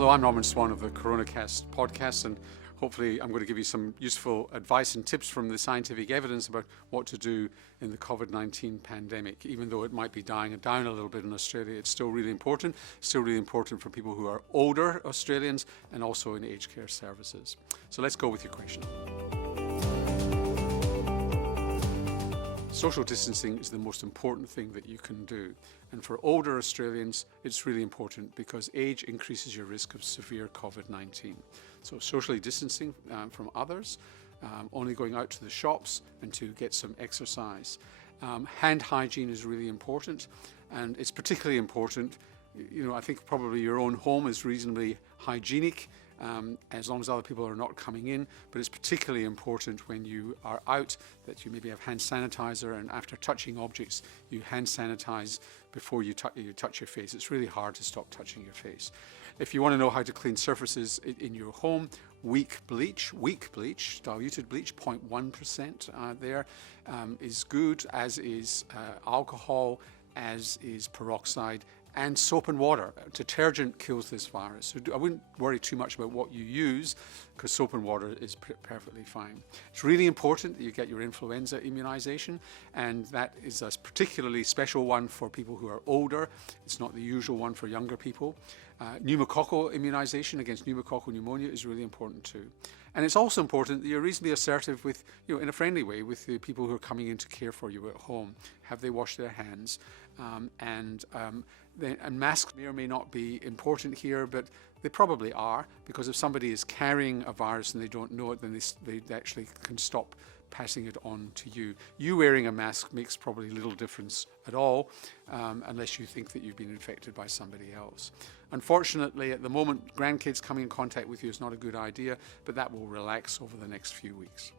Hello, I'm Norman Swan of the CoronaCast podcast, and hopefully I'm going to give you some useful advice and tips from the scientific evidence about what to do in the COVID-19 pandemic. Even though it might be dying down a little bit in Australia, it's still really important. Still really important for people who are older Australians and also in aged care services. So let's go with your question. Social distancing is the most important thing that you can do. And for older Australians, it's really important because age increases your risk of severe COVID-19. So socially distancing from others, only going out to the shops and to get some exercise. Hand hygiene is really important, and it's particularly important, I think probably your own home is reasonably hygienic, as long as other people are not coming in, but it's particularly important when you are out that you maybe have hand sanitizer, and after touching objects you hand sanitize before you touch your face. It's really hard to stop touching your face. If you want to know how to clean surfaces in your home, weak bleach, diluted bleach, 0.1% there is good, as is alcohol, as is peroxide, and soap and water. Detergent kills this virus. So I wouldn't worry too much about what you use, because soap and water is perfectly fine. It's really important that you get your influenza immunization, and that is a particularly special one for people who are older. It's not the usual one for younger people. Pneumococcal immunization against pneumococcal pneumonia is really important too. And it's also important that you're reasonably assertive with, in a friendly way, with the people who are coming in to care for you at home. Have they washed their hands? And masks may or may not be important here, but they probably are, because if somebody is carrying a virus and they don't know it, then they actually can stop passing it on to you. You wearing a mask makes probably little difference at all, unless you think that you've been infected by somebody else. Unfortunately, at the moment, grandkids coming in contact with you is not a good idea, but that will relax over the next few weeks.